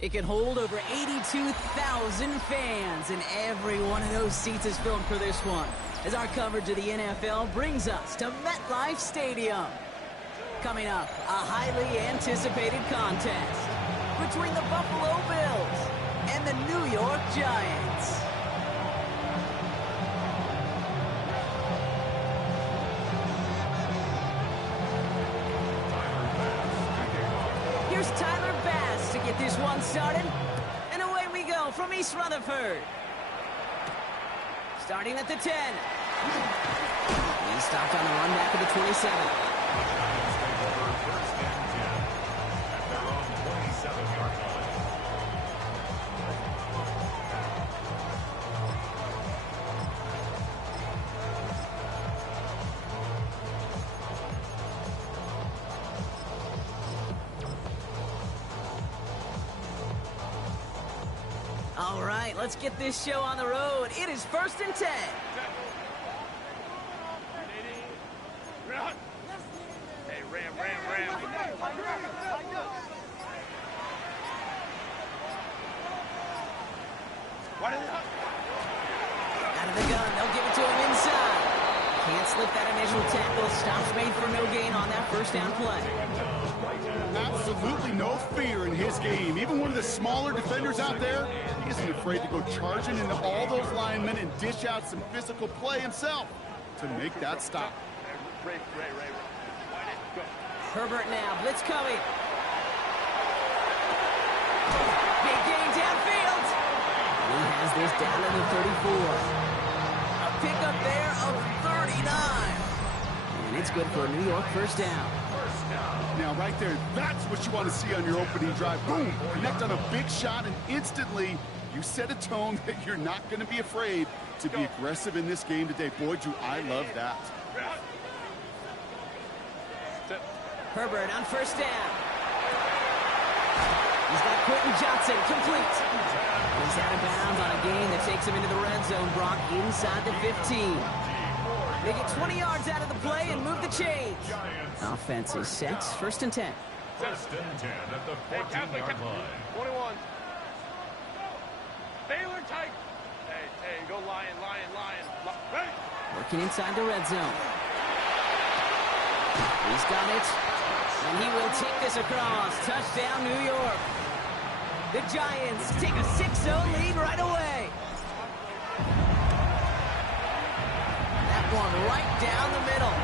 It can hold over 82,000 fans, and every one of those seats is filled for this one, as our coverage of the NFL brings us to MetLife Stadium. Coming up, a highly anticipated contest between the Buffalo Bills and the New York Giants. Here's Tyler Bass to get this one started. And away we go from East Rutherford. Starting at the 10. He stopped on the run back of the 27. All right, let's get this show on the road. It is 1st and 10. Hey, Ram. Out of the gun, they'll give it to him inside. Can't slip that initial tackle. Stops made for no gain on that first down play. Absolutely no fear in his game. Even one of the smaller defenders out there, he isn't afraid to go charging into all those linemen and dish out some physical play himself to make that stop. Ray. Herbert now, blitz coming. Big gain downfield. He has this down to the 34. A pickup there of 39. And it's good for a New York first down. Now right there, that's what you want to see on your opening drive. Boom, connect on a big shot, and instantly you set a tone that you're not going to be afraid to be aggressive in this game today. Boy, Drew, I love that. Herbert on first down. He's got Quentin Johnson complete. He's out of bounds on a gain that takes him into the red zone. Brock inside the 15. They get 20 yards out of the play and move the chains. Offense is set. 1st and 10. 1st and 10 at the 14-yard line. 21. Baylor tight. Hey, go Lion. Ready? Working inside the red zone. He's got it. And he will take this across. Touchdown, New York. The Giants take a 6-0 lead right away. That one right down the middle.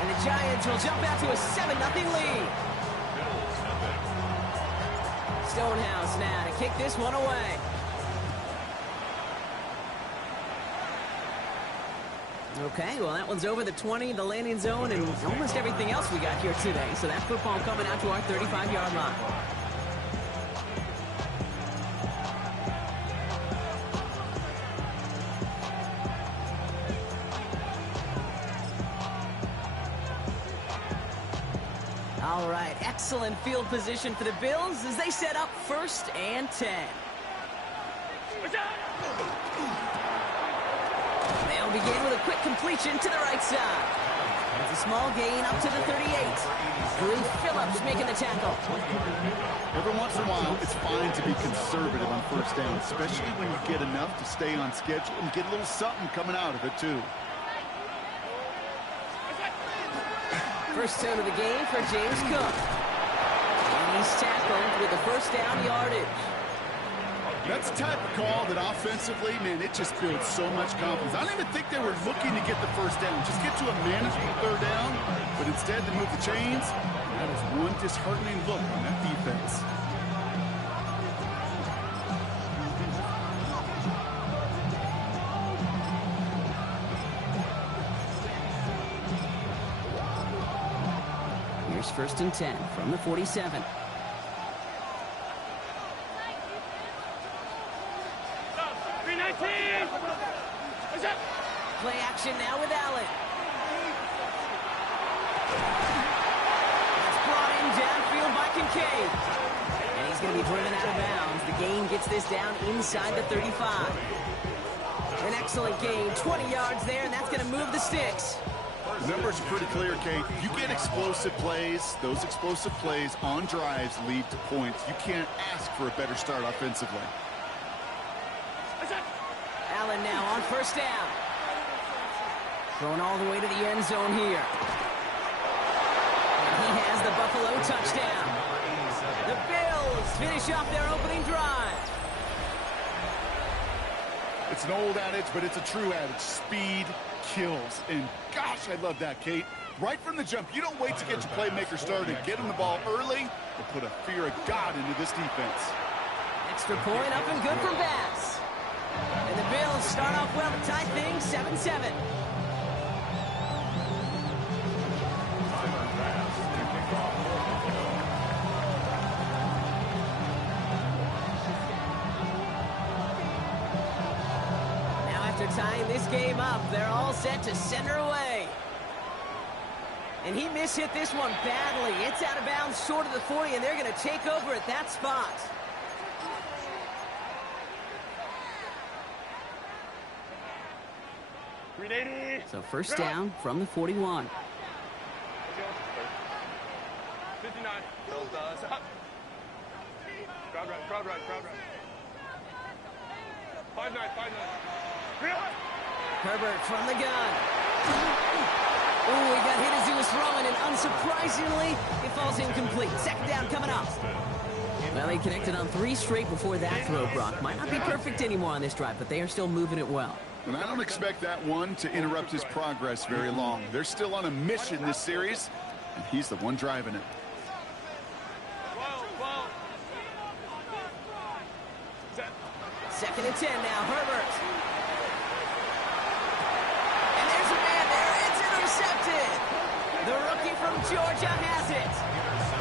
And the Giants will jump out to a 7-0 lead. Stonehouse now to kick this one away. Okay, well, that one's over the 20, the landing zone, and almost everything else we got here today. So that football coming out to our 35-yard line. All right, excellent field position for the Bills as they set up 1st and 10. They'll begin with a quick completion to the right side. It's a small gain up to the 38. Drew Phillips making the tackle. Every once in a while, it's fine to be conservative on first down, especially when you get enough to stay on schedule and get a little something coming out of it, too. First down of the game for James Cook. And he's tackled with the first down yardage. That's the type of call that offensively, man, it just builds so much confidence. I don't even think they were looking to get the first down. Just get to a manageable 3rd down, but instead they move the chains. That is one disheartening look on that defense. Here's 1st and 10 from the 47. Play action now with Allen. That's brought in downfield by Kincaid. And he's going to be driven out of bounds. The gain gets this down inside the 35. An excellent gain, 20 yards there, and that's going to move the sticks. The numbers are pretty clear, Kate. You get explosive plays. Those explosive plays on drives lead to points. You can't ask for a better start offensively. Allen now on first down. Thrown all the way to the end zone here. And he has the Buffalo touchdown. The Bills finish off their opening drive. It's an old adage, but it's a true adage. Speed kills. And gosh, I love that, Kate. Right from the jump, you don't wait to get your playmaker started. Get him the ball early to put a fear of God into this defense. Extra point up and good for Bass. And the Bills start off well to tie things 7-7. Now after tying this game up, they're all set to center away. And he mishit this one badly. It's out of bounds short of the 40, and they're going to take over at that spot. So first down from the 41. 59. Crowd right. 5-9. Herbert from the gun. Oh, he got hit as he was throwing, and unsurprisingly, it falls incomplete. Second down coming up. Well, he connected on 3 straight before that throw, Brock. Might not be perfect anymore on this drive, but they are still moving it well. And I don't expect that one to interrupt his progress very long. They're still on a mission this series, and he's the one driving it. Second and 10 now, Herbert. And there's a man there. It's intercepted. The rookie from Georgia has it.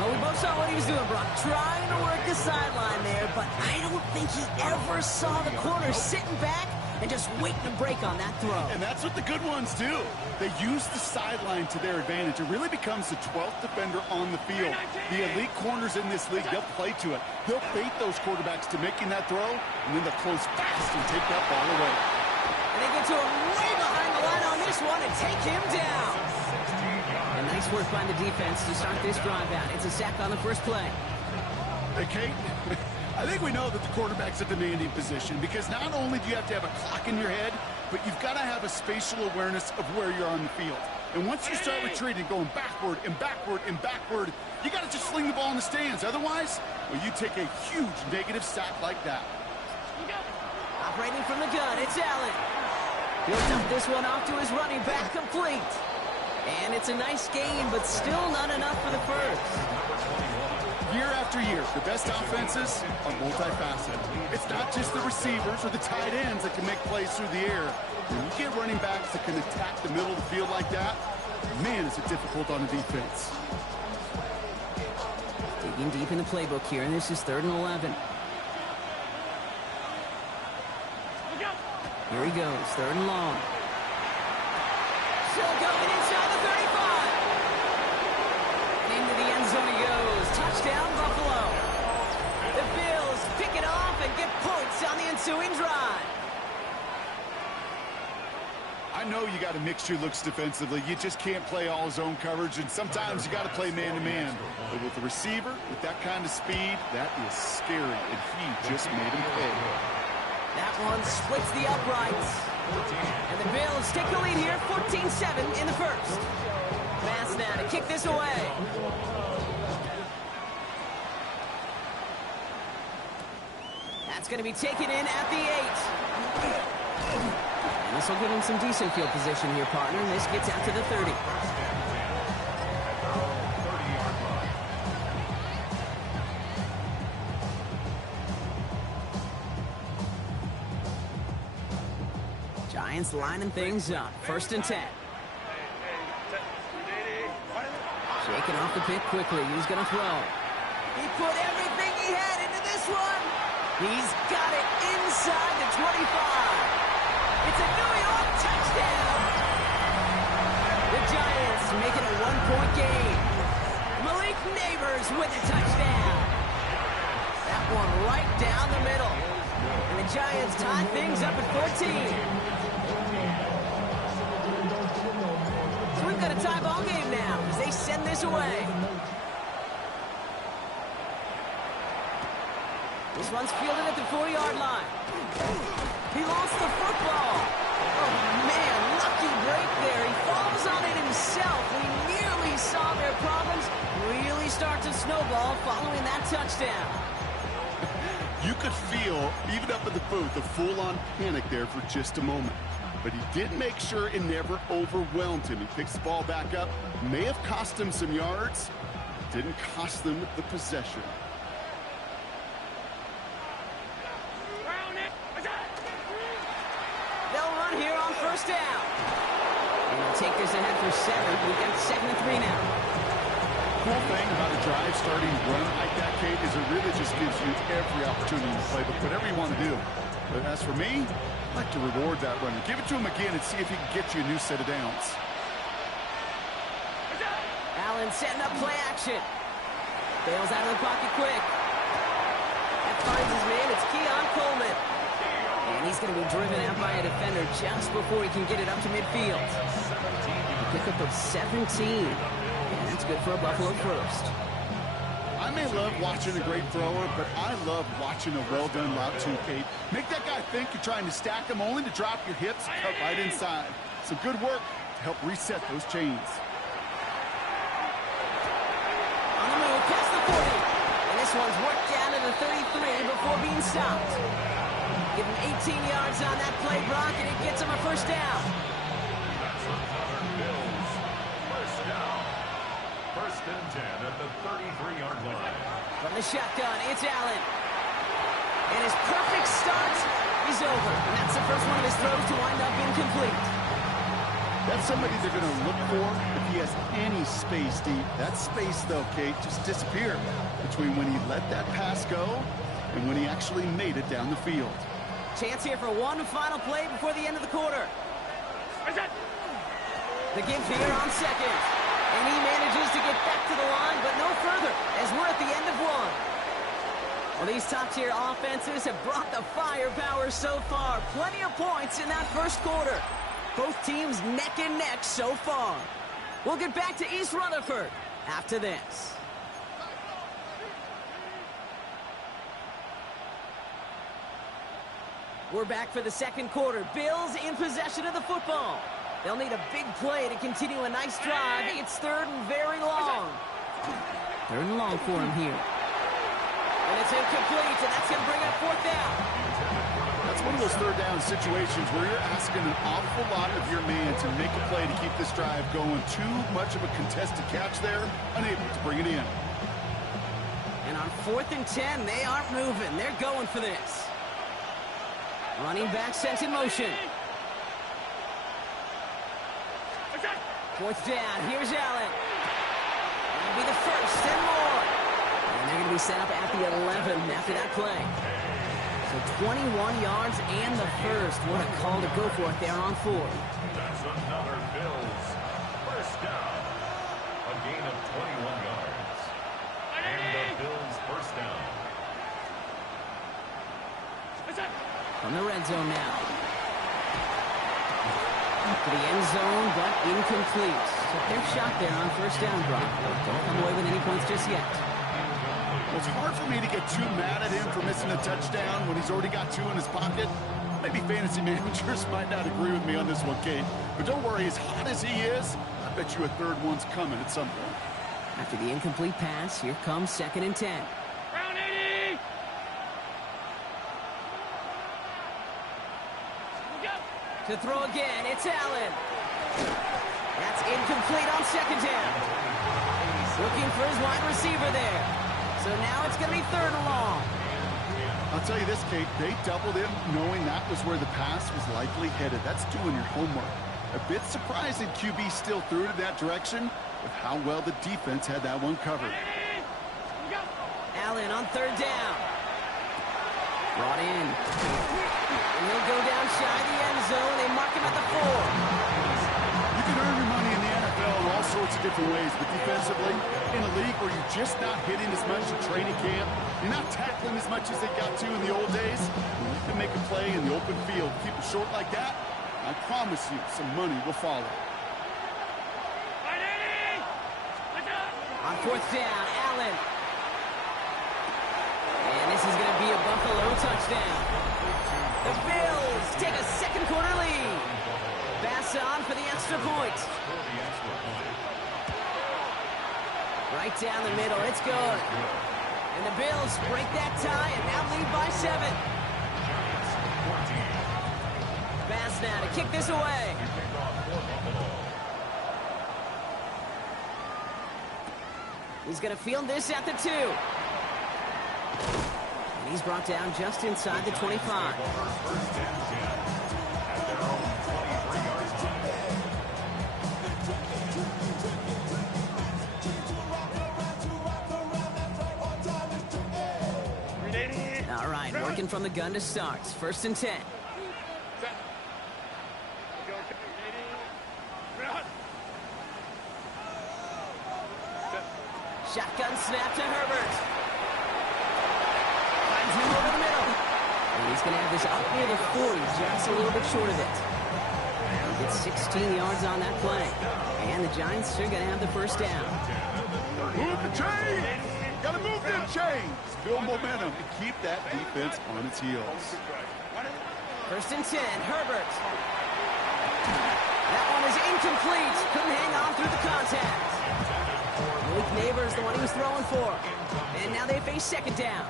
Well, we both saw what he was doing, Brock, trying to work the sideline there, but I don't think he ever saw the corner sitting back and just waiting to break on that throw. And that's what the good ones do. They use the sideline to their advantage. It really becomes the 12th defender on the field. The elite corners in this league, they'll play to it. They'll bait those quarterbacks to making that throw, and then they'll close fast and take that ball away. And they get to him way behind the line on this one and take him down. And nice work by the defense to start this drive out. It's a sack on the first play. Hey, Kate, I think we know that the quarterback's a demanding position because not only do you have to have a clock in your head, but you've got to have a spatial awareness of where you're on the field. And once you start retreating, going backward and backward and backward, you got to just sling the ball in the stands. Otherwise, well, you take a huge negative sack like that. Operating from the gun, it's Allen. He'll dump this one off to his running back, complete. And it's a nice gain, but still not enough for the first. Year after year, the best offenses are multifaceted. It's not just the receivers or the tight ends that can make plays through the air. When you get running backs that can attack the middle of the field like that, man, is it difficult on the defense. Digging deep in the playbook here, and this is 3rd and 11. Here he goes, 3rd and long. Still going inside the 35. Into the end zone he goes. Touchdown, Buffalo. The Bills pick it off and get points on the ensuing drive. I know you got a mixture looks defensively. You just can't play all zone coverage, and sometimes you got to play man-to-man. But with the receiver, with that kind of speed, that is scary, and he just made him pay. That one splits the uprights. And the Bills take the lead here, 14-7 in the first. Bass now to kick this away. That's going to be taken in at the 8. And this will give him some decent field position here, partner. And this gets out to the 30. Giants lining things up. 1st and 10. Shaking off the pick quickly. He's going to throw. He put everything he had into this one. He's got it inside the 25. It's a New York touchdown. The Giants make it a 1-point game. Malik Neighbors with a touchdown. one right down the middle. And the Giants tie things up at 14. So we've got a tie ball game now as they send this away. This one's fielded at the 4-yard line. He lost the football. Oh, man, lucky break there. He falls on it himself. We nearly saw their problems really start to snowball following that touchdown. You could feel, even up in the booth, a full-on panic there for just a moment. But he did make sure it never overwhelmed him. He picks the ball back up. May have cost him some yards. Didn't cost them the possession. They'll run here on first down. And they'll take this ahead for 7. We've got 2nd and 3 now. Cool thing about a drive starting run like that, Kate, is it really just gives you every opportunity to play, but whatever you want to do. But as for me, I'd like to reward that runner. Give it to him again and see if he can get you a new set of downs. Allen setting up play action. Bails out of the pocket quick. That finds his man. It's Keon Coleman. And he's going to be driven out by a defender just before he can get it up to midfield. A pickup of 17. And that's good for a Buffalo first. I may love watching a great thrower, but I love watching a well-done route too, Kate. Make that guy think you're trying to stack him only to drop your hips and cut right inside. Some good work to help reset those chains. On the move, past the 40. And this one's worked down to the 33 before being stopped. Give him 18 yards on that play, Brock, and it gets him a first down. That's another Bills first down. 1st and 10 at the 33-yard line. From the shotgun, it's Allen. And his perfect start is over. And that's the first one of his throws to wind up incomplete. That's somebody they're going to look for if he has any space deep. That space, though, Kate, just disappeared between when he let that pass go and when he actually made it down the field. Chance here for one final play before the end of the quarter. The give here on 2nd. And he manages to get back to the line, but no further, as we're at the end of 1. Well, these top-tier offenses have brought the firepower so far. Plenty of points in that first quarter. Both teams neck and neck so far. We'll get back to East Rutherford after this. We're back for the second quarter. Bills in possession of the football. They'll need a big play to continue a nice drive. It's 3rd and very long. 3rd and long for him here. And it's incomplete, and that's going to bring up 4th down. That's one of those 3rd down situations where you're asking an awful lot of your man to make a play to keep this drive going. Too much of a contested catch there, unable to bring it in. And on 4th and 10, they aren't moving. They're going for this. Running back sent in motion. 4th down. Here's Allen. That'll be the first and more. And they're going to be set up at the 11 after that play. So 21 yards and the first. What a call to go for it there on 4. That's another Bills first down. A gain of 21 yards. And the Bills first down. From the red zone now. To the end zone, but incomplete. So their shot there on first down, Brock. Don't come away with any points just yet. Well, it's hard for me to get too mad at him for missing a touchdown when he's already got 2 in his pocket. Maybe fantasy managers might not agree with me on this one, Kate. But don't worry, as hot as he is, I bet you a 3rd one's coming at some point. After the incomplete pass, here comes 2nd and 10. Round 80! To throw again, it's Allen. That's incomplete on 2nd down. Looking for his wide receiver there. So now it's going to be 3rd and long. I'll tell you this, Kate, they doubled him knowing that was where the pass was likely headed. That's doing your homework. A bit surprising QB still threw it that direction with how well the defense had that one covered. Allen on 3rd down. Brought in. And he'll go down shy of the end zone. They mark him at the 4. You can earn your money in the NFL on in all sorts of different ways, but defensively, in a league where you're just not hitting as much in training camp, you're not tackling as much as they got to in the old days, you can make a play in the open field. Keep it short like that, I promise you some money will follow. On fourth down, Allen. And this is going to be a Buffalo touchdown. The Bills take a second quarter lead. Pass on for the extra point. Right down the middle, it's good. And the Bills break that tie and now lead by 7. Pass now to kick this away. He's going to field this at the 2. And he's brought down just inside the 25. All right, working from the gun to start. 1st and 10. Shotgun snap to Herbert. Finds him over the middle. And he's going to have this up near the 40, just a little bit short of it. He gets 16 yards on that play. And the Giants are going to have the first down. Move the chains! Got to move them chains! Build momentum and keep that defense on its heels. 1st and 10, Herbert. That one is incomplete. Couldn't hang on through the contact. Malik Neighbors, the one he was throwing for. And now they face 2nd down.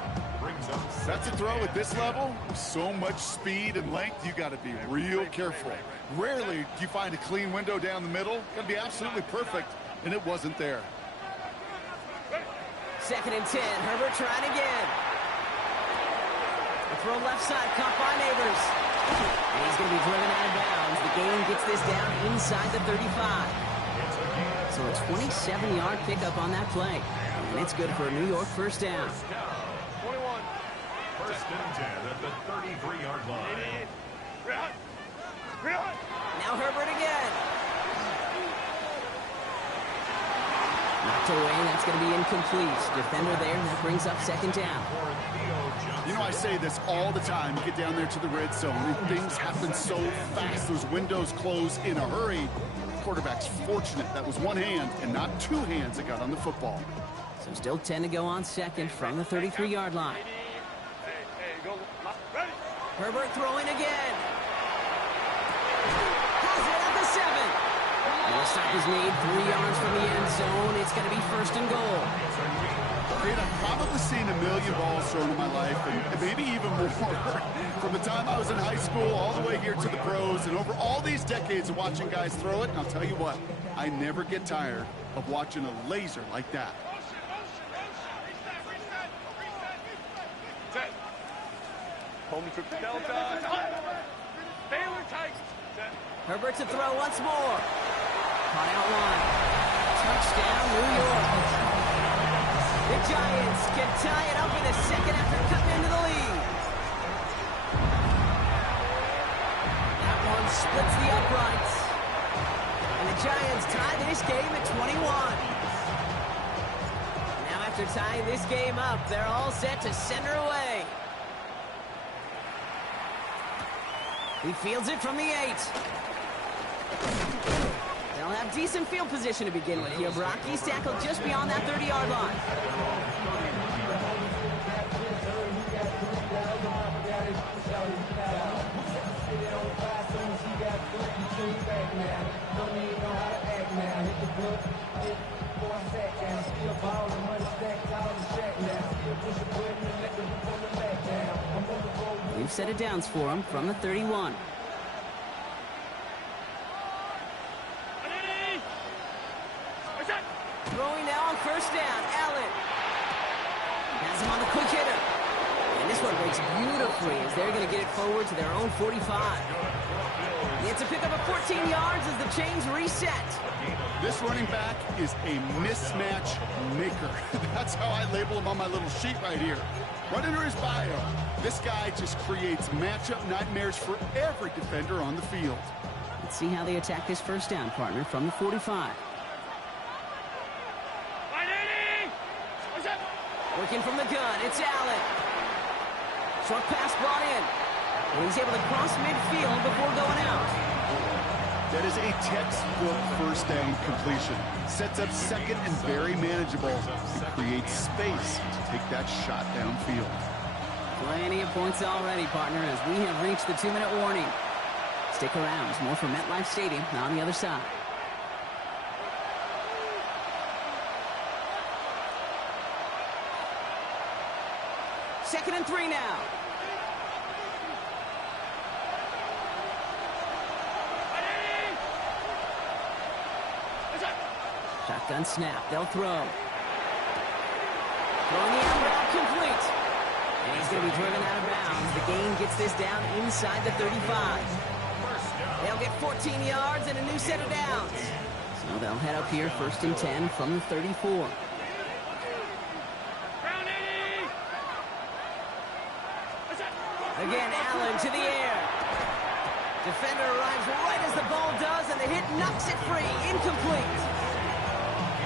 That's a throw at this level. So much speed and length, you got to be real careful. Rarely do you find a clean window down the middle. Got to be absolutely perfect, and it wasn't there. 2nd and 10, Herbert trying again. The throw left side, caught by Neighbors. And he's going to be driven out of bounds. The game gets this down inside the 35. So a 27-yard pickup on that play. And it's good for a New York first down. 21. 1st and 10 at the 33-yard line. Now Herbert again. Knocked away, that's going to be incomplete. Defender there, that brings up 2nd down. You know, I say this all the time. You get down there to the red zone, and things happen so fast. Those windows close in a hurry. Quarterback's fortunate that was one hand and not 2 hands that got on the football. So still 10 to go on 2nd from the 33-yard line. Herbert throwing again. Has it at the 7. And the stop is made 3 yards from the end zone. It's going to be 1st and goal. Great, I've probably seen a million balls thrown in my life, and maybe even more. From the time I was in high school all the way here to the pros, and over all these decades of watching guys throw it, and I'll tell you what, I never get tired of watching a laser like that. Herbert to throw once more. Caught out one. Touchdown, New York. The Giants can tie it up in the 2nd after cutting into the lead. That one splits the uprights. And the Giants tie this game at 21. Now after tying this game up, they're all set to center away. He fields it from the 8. They'll have decent field position to begin with here. Brockie's tackled just beyond that 30-yard line. We've set it downs for him from the 31. Throwing now on 1st down, Allen. Has him on the quick hitter. And this one breaks beautifully as they're going to get it forward to their own 45. It's a pickup of 14 yards as the chains reset. This running back is a mismatch maker. That's how I label him on my little sheet right here. Right under his bio, this guy just creates matchup nightmares for every defender on the field. Let's see how they attack this 1st down, partner, from the 45. Working from the gun, it's Allen. Short pass brought in. And he's able to cross midfield before going out. That is a textbook first down completion. Sets up second and very manageable. It creates space to take that shot downfield. Plenty of points already, partner, as we have reached the 2-minute warning. Stick around. There's more from MetLife Stadium on the other side. Second and 3 now. Shotgun snap. They'll throw. Throwing the end route complete. And he's going to be driven out of bounds. The gain gets this down inside the 35. They'll get 14 yards and a new set of downs. So they'll head up here first and 10 from the 34. Again, Allen to the air. Defender arrives right as the ball does, and the hit knocks it free. Incomplete.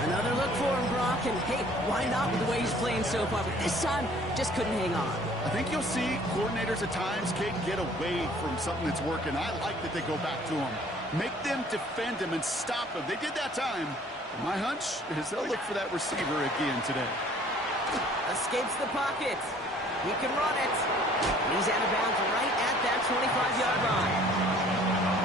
Another look for him, Brock, and hey, why not with the way he's playing so far? But this time, just couldn't hang on. I think you'll see coordinators at times can't get away from something that's working. I like that they go back to him. Make them defend him and stop him. They did that time. My hunch is they'll look for that receiver again today. Escapes the pocket. He can run it. And he's out of bounds right at that 25-yard line.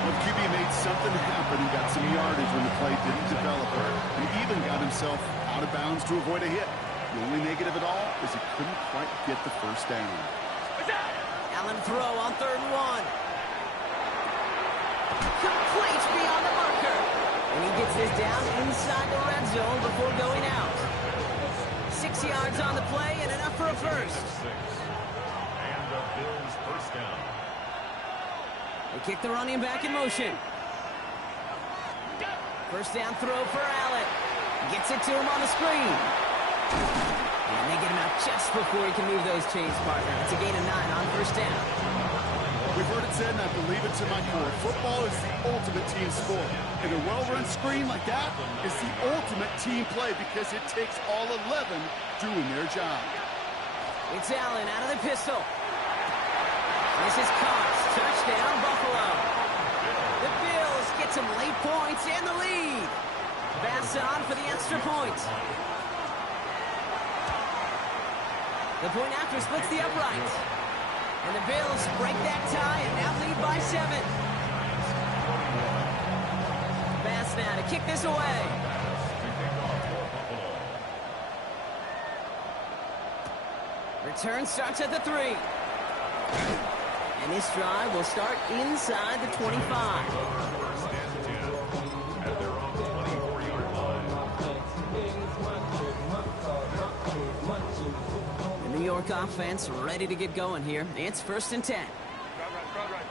Well, QB made something happen and got some yardage when the play didn't develop. He even got himself out of bounds to avoid a hit. The only negative at all is he couldn't quite get the first down. Allen throw on 3rd and 1. Complete beyond the marker. And he gets this down inside the red zone before going out. 6 yards on the play and enough for a first. And the Bills first down. They kick the running back in motion. First down throw for Allen. Gets it to him on the screen. And they get him out just before he can move those chains, partner. It's a gain of 9 on first down. We've heard it said, and I believe it to my core. Football is the ultimate team sport. And a well-run screen like that is the ultimate team play because it takes all 11 doing their job. It's Allen out of the pistol. This is Cox. Touchdown, Buffalo. The Bills get some late points and the lead. Pass on for the extra point. The point after splits the upright. And the Bills break that tie and now lead by 7. Pass now to kick this away. Return starts at the 3. And this drive will start inside the 25. At their own 24-yard line. The New York offense ready to get going here. It's first and 10. Crowd right.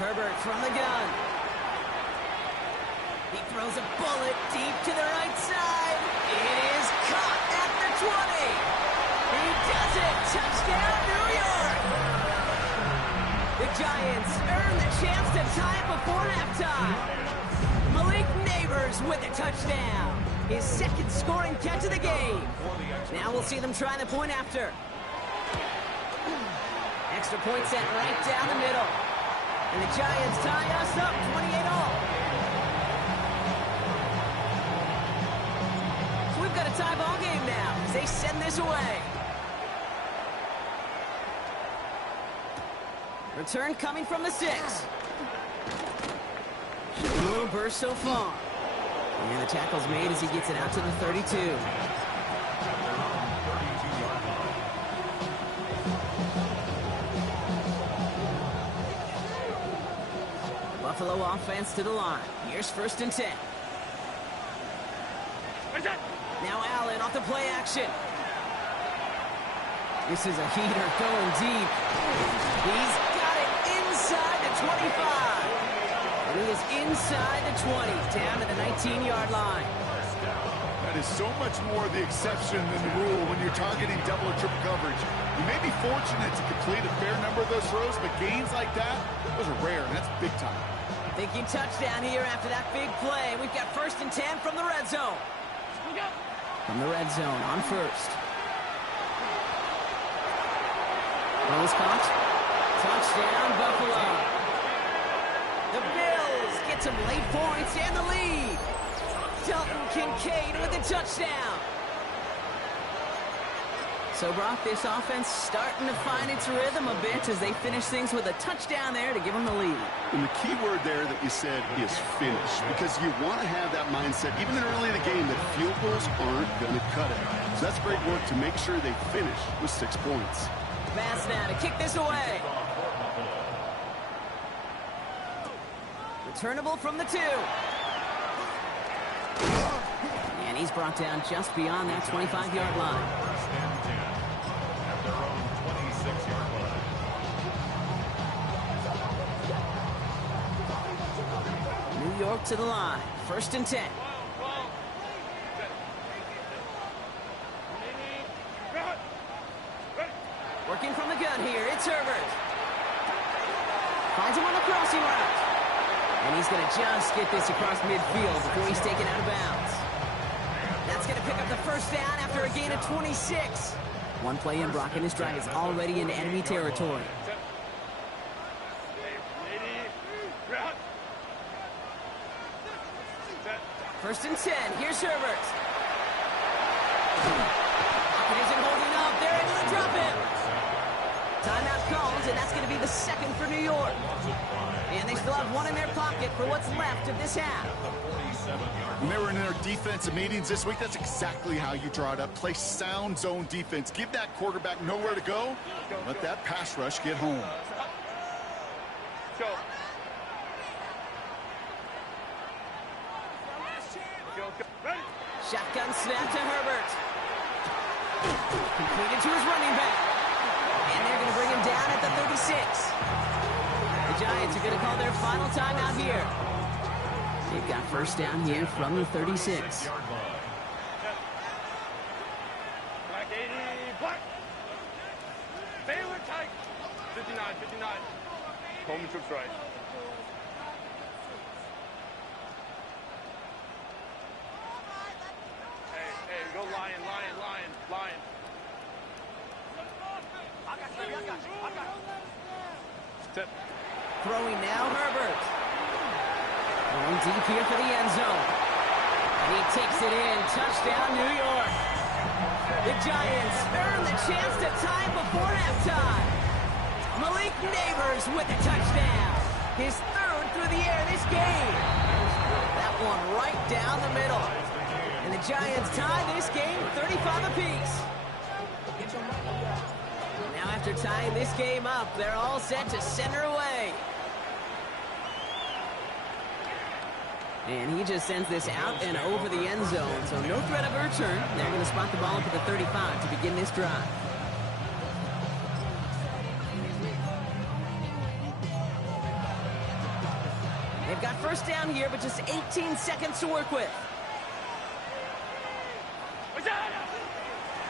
Herbert from the gun. He throws a bullet deep to the right side. It is caught at the 20. He does it. Touchdown, New York. The Giants earn the chance to tie it before halftime. Malik Neighbors with a touchdown. His second scoring catch of the game. Now we'll see them try the point after. Extra point set right down the middle. And the Giants tie us up 28-all. So we've got a tie ball game now as they send this away. Return coming from the 6. Little burst so far. And the tackle's made as he gets it out to the 32. Buffalo offense to the line. Here's first and 10. Now Allen off the play action. This is a heater going deep. He's got it inside the 25. And he is inside the 20, down to the 19-yard line. That is so much more the exception than the rule when you're targeting double or triple coverage. You may be fortunate to complete a fair number of those throws, but gains like that, those are rare, and that's big time. Thinking touchdown here after that big play. We've got 1st and 10 from the red zone. From the red zone on first. Bills caught. Touchdown, Buffalo. The Bills get some late points and the lead. Dalton Kincaid with the touchdown. So, Brock, this offense starting to find its rhythm a bit as they finish things with a touchdown there to give them the lead. And the key word there that you said is finish, because you want to have that mindset, even early in the game, that field goals aren't going to cut it. So that's great work to make sure they finish with 6 points. Pass now to kick this away. Returnable from the 2. And he's brought down just beyond that 25-yard line. First and 10 at their own 26-yard line. New York to the line. 1st and 10. Working from the gun here. It's Herbert. Finds him on the crossing route. And he's going to just get this across midfield before he's taken out of bounds. That's going to pick up the 1st down after a gain of 26. One play in, Brock, and this drive is already into enemy territory. 1st and 10. Here's Herbert. Pocket isn't holding up. They're into the drop in. Timeout calls, and that's going to be the 2nd for New York. And they still have one in their pocket for what's left of this half. When they were in their defensive meetings this week, that's exactly how you draw it up. Play sound zone defense. Give that quarterback nowhere to go. Let that pass rush get home. Go. Shotgun snap to Herbert. Completed to his running back. And they're going to bring him down at the 36. The Giants are going to call their final timeout here. They've got 1st down here from the 36. Black 80, black. Baylor tight. 59, 59. Home troops right. Hey, go lion, lion, lion, lion. Step. Throwing now, Herbert. Going deep here for the end zone. And he takes it in. Touchdown, New York. The Giants earn the chance to tie before halftime. Malik Neighbors with the touchdown. His 3rd through the air this game. That one right down the middle. And the Giants tie this game 35 apiece. Now after tying this game up, they're all set to center away. And he just sends this out and over the end zone. So no threat of a return. They're going to spot the ball up at the 35 to begin this drive. They've got 1st down here, but just 18 seconds to work with.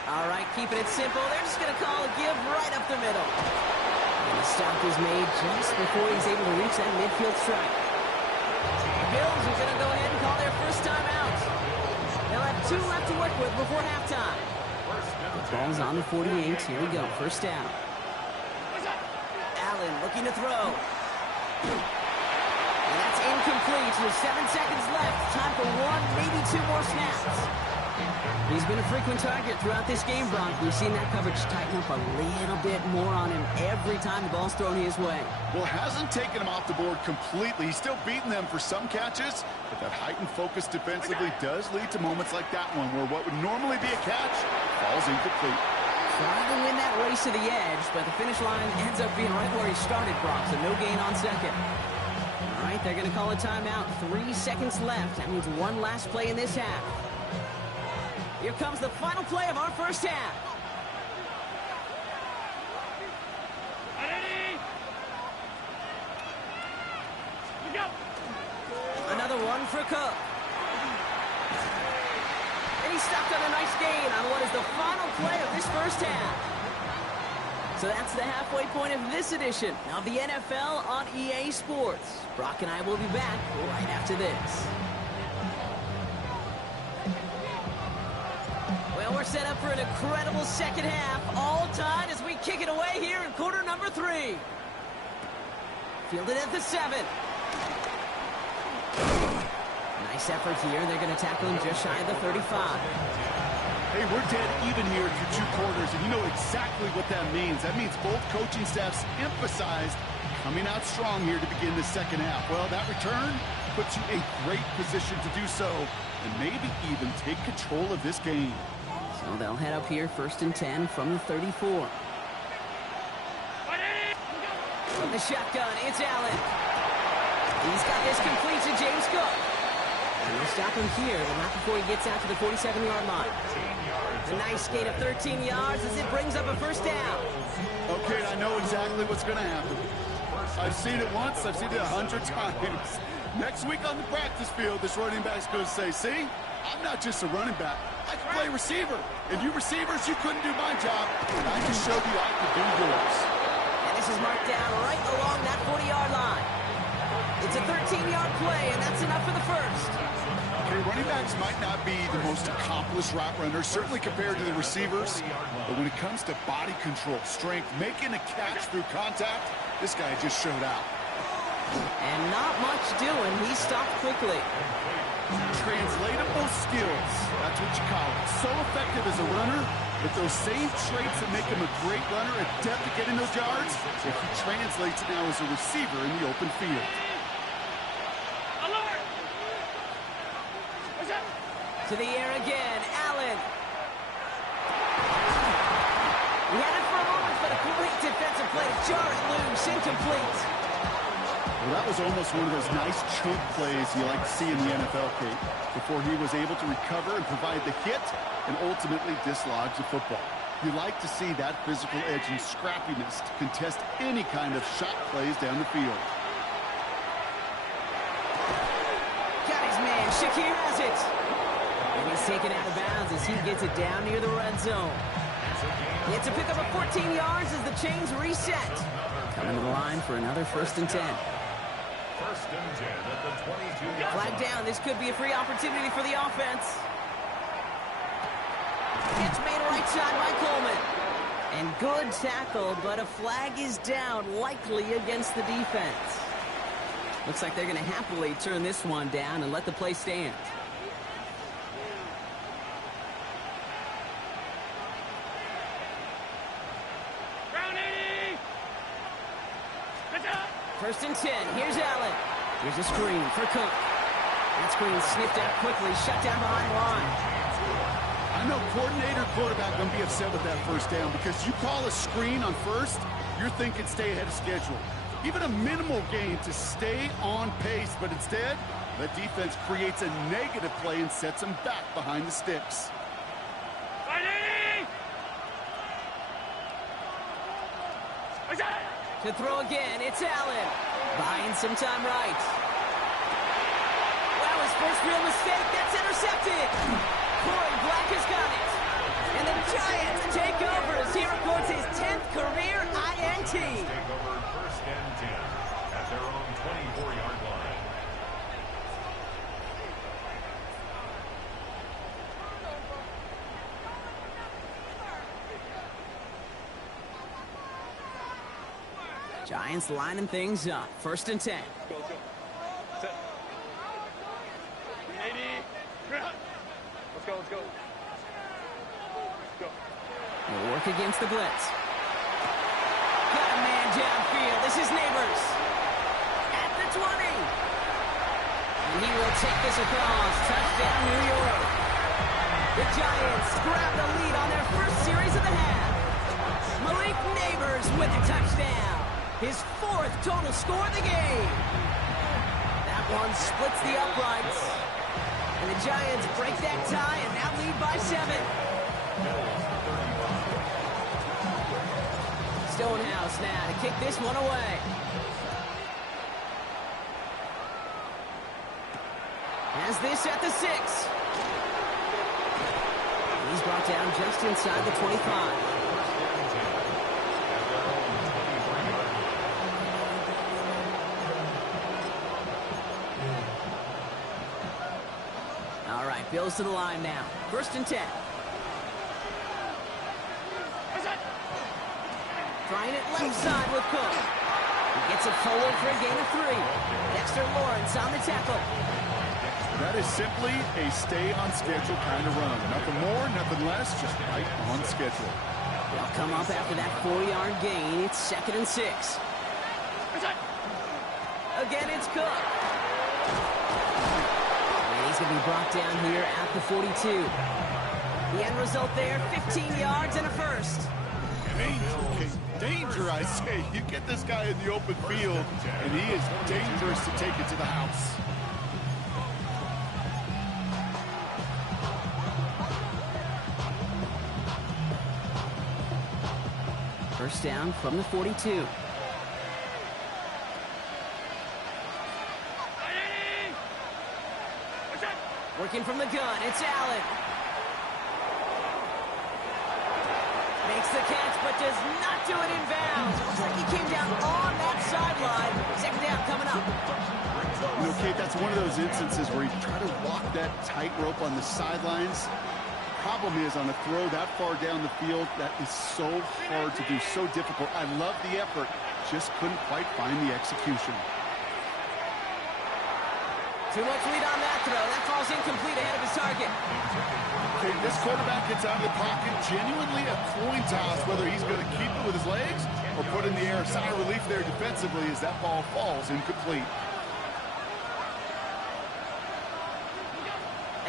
All right, keeping it simple. They're just going to call a give right up the middle. And the stop is made just before he's able to reach that midfield strike. The Bills are going to go ahead and call their 1st timeout. They'll have 2 left to work with before halftime. The ball's on the 48. Here we go. 1st down. Allen looking to throw. And that's incomplete. There's 7 seconds left. Time for 1, maybe 2 more snaps. He's been a frequent target throughout this game, Brock. We've seen that coverage tighten up a little bit more on him every time the ball's thrown his way. Well, it hasn't taken him off the board completely. He's still beating them for some catches, but that heightened focus defensively does lead to moments like that one where what would normally be a catch falls incomplete. Trying to win that race to the edge, but the finish line ends up being right where he started, Brock, so no gain on 2nd. All right, they're going to call a timeout. 3 seconds left. That means one last play in this half. Here comes the final play of our 1st half. Another one for Cook. And he stopped on a nice gain on what is the final play of this 1st half. So that's the halfway point of this edition of the NFL on EA Sports. Brock and I will be back right after this. Well, we're set up for an incredible second half, all tied as we kick it away here in quarter number 3. Fielded at the 7. Nice effort here. They're going to tackle him just shy of the 35. Hey, we're dead even here through 2 quarters, and you know exactly what that means. That means both coaching staffs emphasized coming out strong here to begin the second half. Well, that return puts you in great position to do so, and maybe even take control of this game. So they'll head up here, 1st and 10 from the 34. From the shotgun, it's Allen. He's got this complete to James Cook. And they'll stop him here, but not before he gets out to the 47-yard line. A nice gain of 13 yards as it brings up a 1st down. Okay, I know exactly what's going to happen. I've seen it once, I've seen it 100 times. Next week on the practice field, this running back's going to say, see, I'm not just a running back. I can play receiver. And you receivers, you couldn't do my job. And I just showed you I could do yours. And this is marked down right along that 40-yard line. It's a 13-yard play, and that's enough for the 1st. Okay, running backs might not be the most accomplished route runners, certainly compared to the receivers. But when it comes to body control, strength, making a catch through contact, this guy just showed out. And not much doing. He stopped quickly. Translatable skills, that's what you call it. So effective as a runner, but those same traits that make him a great runner, adept at getting those yards, if he translates it now as a receiver in the open field. To the air again, Allen. He had it for a moment, but a great defensive play to jar it loose, incomplete. Well, that was almost one of those nice chunk plays you like to see in the NFL, Kate, before he was able to recover and provide the hit and ultimately dislodge the football. You like to see that physical edge and scrappiness to contest any kind of shot plays down the field. Got his man. Shakir has it. And he's taken out of bounds as he gets it down near the red zone. It's a pickup of 14 yards as the chains reset. Coming to the line for another 1st and 10. 1st and 10 at the 22-yard Flag line. down. This could be a free opportunity for the offense. It's made right side by Coleman. And good tackle, but a flag is down, likely against the defense. Looks like they're going to happily turn this one down and let the play stand. First and 10. Here's Allen. Here's a screen for Cook. That screen sniffed out quickly, shut down behind the line. I know coordinator quarterback going to be upset with that 1st down because you call a screen on 1st, you're thinking stay ahead of schedule. Even a minimal gain to stay on pace, but instead, the defense creates a negative play and sets them back behind the sticks. To throw again, it's Allen. Buying some time right. Wow, his first real mistake. That's intercepted. Corey Black has got it. And the Giants take over as he records his 10th career INT. Take over 1st and 10 at their own 24-yard line. Giants lining things up. 1st and 10. Go, let's go. Set. 80. Let's go, let's go. Go. He'll work against the blitz. Got a man downfield. This is Neighbors. At the 20. And he will take this across. Touchdown, New York. The Giants grab the lead on their first series of the half. Malik Neighbors with a touchdown. His 4th total score of the game. That one splits the uprights. And the Giants break that tie and now lead by 7. Stonehouse now to kick this one away. Has this at the 6. He's brought down just inside the 25. goes to the line now. 1st and 10. Trying it left side with Cook. He gets it forward for a gain of 3. Dexter Lawrence on the tackle. That is simply a stay-on-schedule kind of run. Nothing more, nothing less, just right on schedule. They'll come up after that 4-yard gain. It's 2nd and 6. Again, it's Cook. And he's going to be brought down here at the 42. The end result there, 15 yards and a first. Danger, I say. You get this guy in the open field, and he is dangerous to take it to the house. First down from the 42. Working from the gun, it's Allen. Makes the catch, but does not do it in bounds. Looks like he came down on that sideline. 2nd down coming up. You know, Kate, that's one of those instances where you try to walk that tightrope on the sidelines. Problem is, on a throw that far down the field, that is so hard to do, so difficult. I love the effort, just couldn't quite find the execution. Too much lead on that throw. That falls incomplete ahead of his target. Okay, this quarterback gets out of the pocket, genuinely a coin toss, whether he's going to keep it with his legs or put in the air. Sigh of relief there defensively as that ball falls incomplete.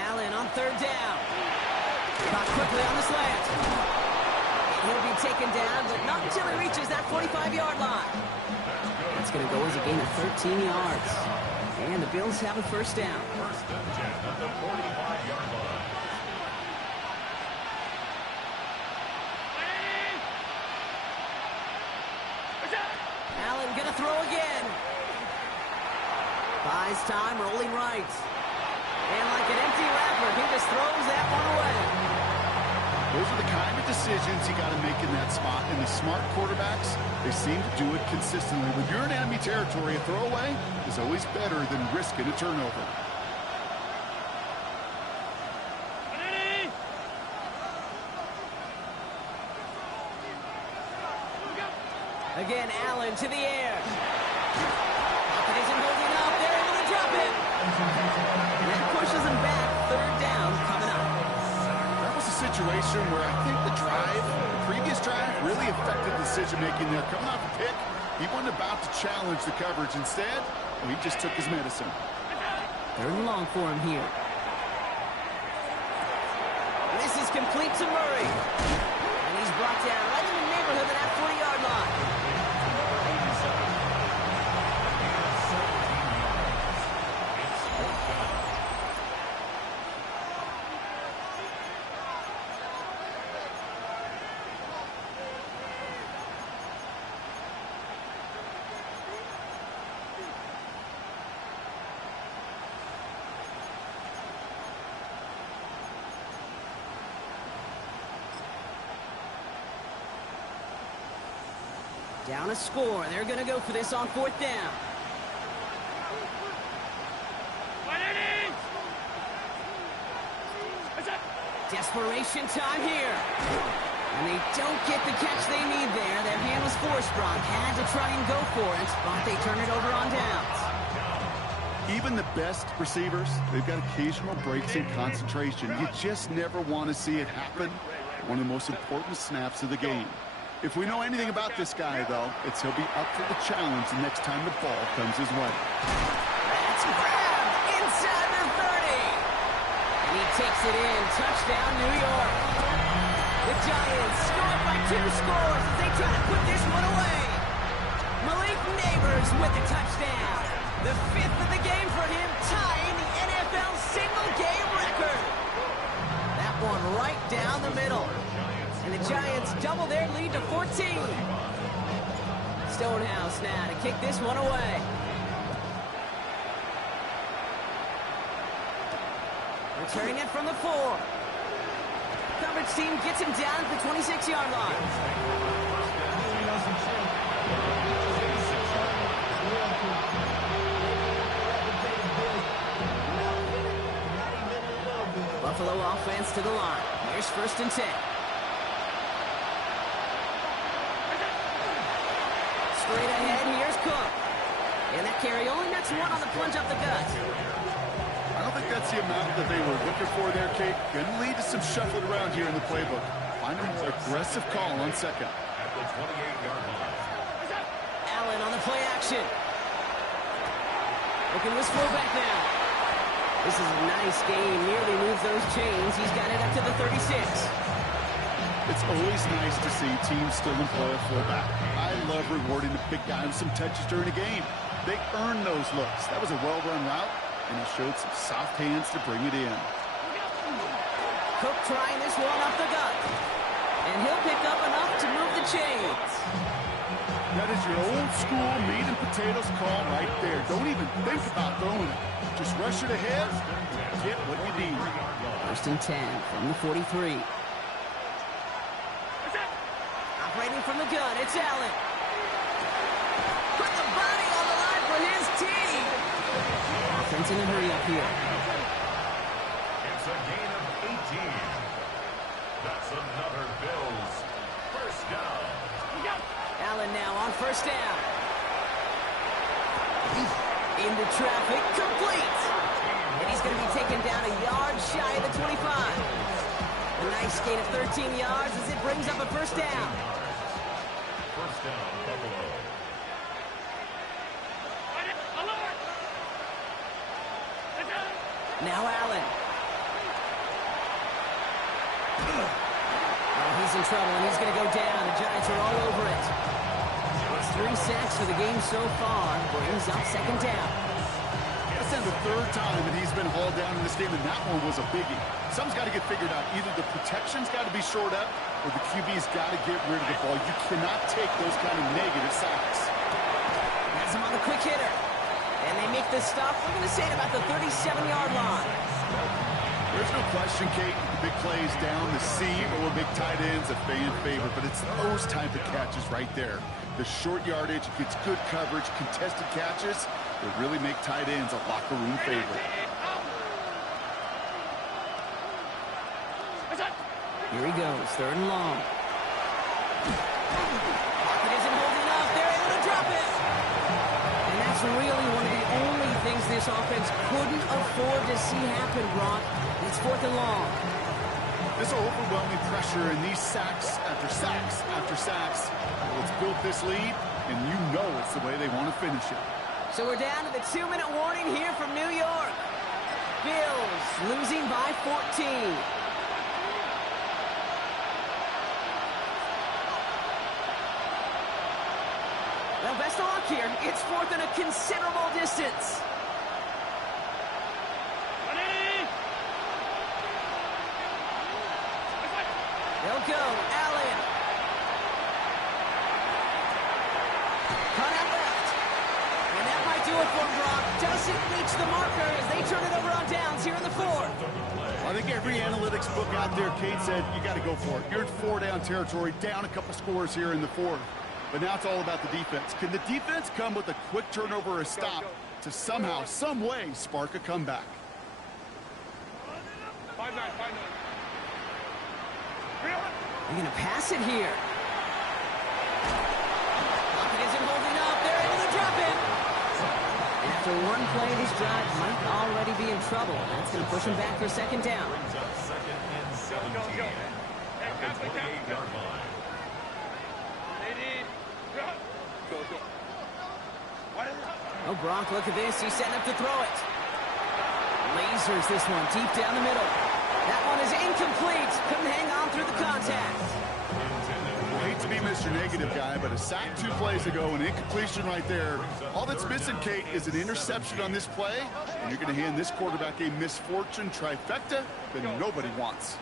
Allen on 3rd down. Caught quickly on the slant. He'll be taken down, but not until he reaches that 45-yard line. That's going to go as a gain of 13 yards. And the Bills have a first down. 1st and 10 at the 45-yard line. Allen going to throw again. Buys time, rolling right. And like an empty wrapper, he just throws that one away. Those are the kind of decisions you got to make in that spot. And the smart quarterbacks, they seem to do it consistently. When you're in enemy territory, a throwaway is always better than risking a turnover. Again, Allen to the air. Pocket isn't holding up. They're able to drop it. And that pushes him back. 3rd down coming up. That was a situation where I think the previous drive really affected decision-making there. Coming off the pick, he wasn't about to challenge the coverage. Instead, he just took his medicine. 3rd and long for him here. This is complete to Murray. And he's brought down right in the neighborhood of that 40-yard line. Down a score. They're going to go for this on 4th down. Desperation time here. And they don't get the catch they need there. Their hand was forced. Brock had to try and go for it, but they turn it over on downs. Even the best receivers, they've got occasional breaks in concentration. You just never want to see it happen. One of the most important snaps of the game. If we know anything about this guy, though, it's he'll be up for the challenge the next time the ball comes his way. That's grabbed inside the 30. And he takes it in. Touchdown, New York. The Giants scored by 2 scores as they try to put this one away. Malik Neighbors with the touchdown. The 5th of the game for him, tying the NFL single-game record. That one right down the middle. And the Giants double their lead to 14. Stonehouse now to kick this one away. Returning it from the 4. Coverage team gets him down at the 26-yard line. Buffalo offense to the line. Here's 1st and 10. Straight ahead, here's Cook. And that carry only nets one on the plunge up the gut. I don't think that's the amount that they were looking for there, Kate. Going to lead to some shuffling around here in the playbook. Find a more aggressive call on 2nd. At the 28-yard line. Allen on the play action. Looking with fullback now. This is a nice game. Nearly moves those chains. He's got it up to the 36. It's always nice to see teams still employ a fullback. I love rewarding the big guy with some touches during a game. They earn those looks. That was a well-run route, and he showed some soft hands to bring it in. Cook trying this one up the gut. And he'll pick up enough to move the chains. That is your old school meat and potatoes call right there. Don't even think about throwing it. Just rush it ahead, get what you need. 1st and 10 from the 43. Operating from the gun, it's Allen. Put the body on the line for his team. Offense in a hurry up here. It's a gain of 18. That's another Bills 1st down. Allen now on 1st down. Into traffic, complete. And he's going to be taken down a yard shy of the 25. A nice gain of 13 yards as it brings up a 1st down. 1st down, Buffalo. Now Allen. Oh, he's in trouble, and he's going to go down. The Giants are all over it. It's 3 sacks for the game so far. Brings up 2nd down. That's now the 3rd time that he's been hauled down in this game, and that one was a biggie. Something's got to get figured out. Either the protection's got to be shored up, or the QB's got to get rid of the ball. You cannot take those kind of negative sacks. Has him on the quick hitter. And they make this stop, we're going to say, at about the 37-yard line. There's no question, Kate, the big plays down the seam or big tight ends, a fan favorite, but it's those type of catches right there. The short yardage, gets good coverage, contested catches that really make tight ends a locker room favorite. Here he goes, 3rd and long. Pocket isn't holding up. They're able to drop it. And that's really one of the only things this offense couldn't afford to see happen, Brock. It's 4th and long. This overwhelming pressure and these sacks after sacks after sacks, well, it's built this lead, and you know it's the way they want to finish it. So we're down to the 2-minute warning here from New York. Bills losing by 14. Well, best of luck here. It's 4th and a considerable distance. They'll go. Allen. Cut out left. And that might do it for him, Brock. Doesn't reach the marker as they turn it over on downs here in the 4th. I think every analytics book out there, Kate, said you got to go for it. You're in 4-down territory, down a couple scores here in the 4th. But now it's all about the defense. Can the defense come with a quick turnover or a stop to somehow, some way, spark a comeback? 5-9, 5-9. They're going to pass it here. Pocket isn't holding up. They're able to drop it. And after one play, this drive might already be in trouble. That's going to push him back for 2nd down. Brings up 2nd and 17. At the 28-yard line. Oh, Brock, look at this. He's setting up to throw it. Lasers this one deep down the middle. That one is incomplete. Couldn't hang on through the contact. I hate to be Mr. Negative guy, but a sack 2 plays ago, an incompletion right there. All that's missing, Kate, is an interception on this play, and you're going to hand this quarterback a misfortune trifecta that nobody wants.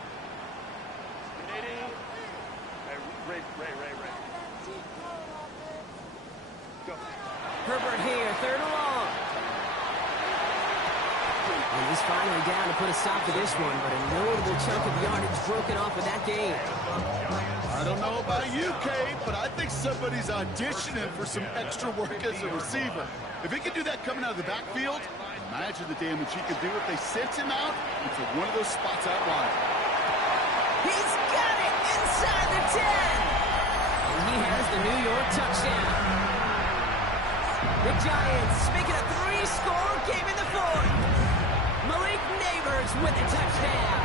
Herbert here, 3rd and long. And he's finally down to put a stop to this one, but a notable chunk of yardage broken off with that game. I don't know about you, Kate, but I think somebody's auditioning for some extra work as a receiver. If he can do that coming out of the backfield, Imagine the damage he could do if they sent him out into one of those spots out wide. He's got it inside the 10. And he has the New York touchdown. The Giants make it a 3-score game in the fourth. Malik Nabers with a touchdown.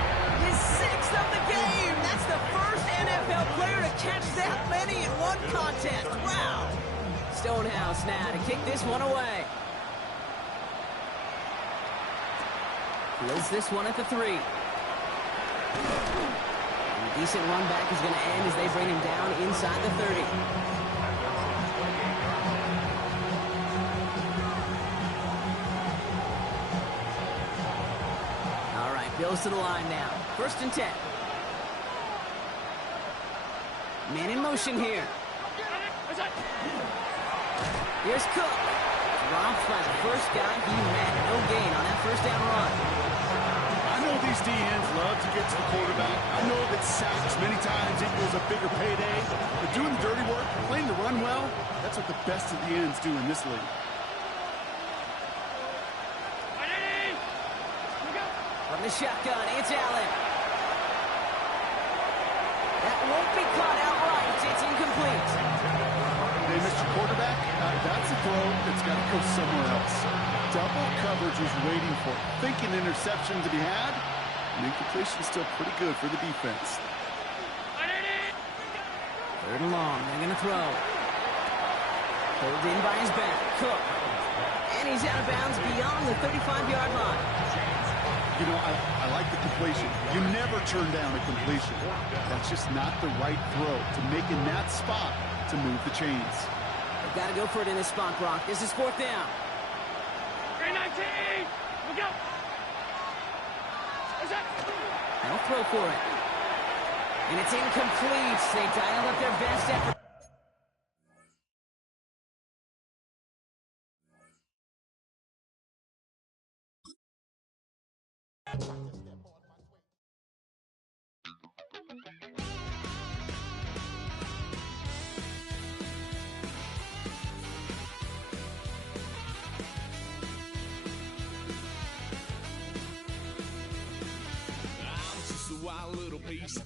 His 6th of the game. That's the first NFL player to catch that many in one contest. Wow. Stonehouse now to kick this one away. Close this one at the 3. And a decent run back is going to end as they bring him down inside the 30. All right, Bills to the line now. 1st and 10. Man in motion here. Here's Cook. Dropped by the first guy he met. No gain on that first down run. I know these DNs love to get to the quarterback. I know that sacks many times equals a bigger payday. But doing the dirty work, playing the run well, that's what the best of the ends do in this league. From the shotgun, it's Allen. That won't be caught outright. It's incomplete. They missed your quarterback. That's a throw that's got to go somewhere else. Double coverage was waiting for it. Thinking interception to be had. And incompletion still pretty good for the defense. 3rd and long. They're going to throw. Pulled in by his back. Cook. And he's out of bounds beyond the 35-yard line. You know, I like the completion. You never turn down a completion. That's just not the right throw to make in that spot to move the chains. They've got to go for it in this spot, Brock. This is 4th down. 319! Look out! They'll throw for it. And it's incomplete. They dialed up their best effort. Wild little piece.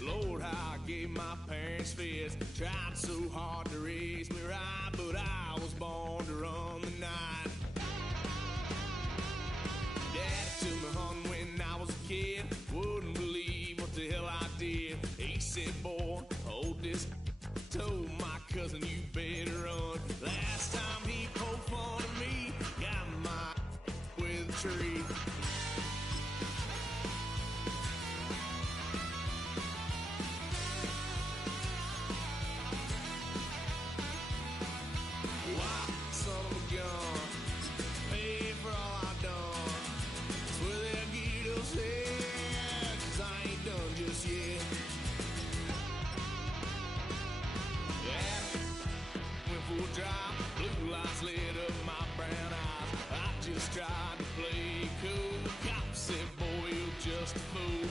Lord, how I gave my parents fist. Tried so hard to raise me right, but I was born to run the night. Dad took me hunting when I was a kid. Wouldn't believe what the hell I did. He said, boy, hold this. Told my cousin, you better run. Last time he poked fun at me, got my with a tree. Drop, blue lights lit up my brown eyes. I just tried to play cool. Cop said, boy, you're just a fool.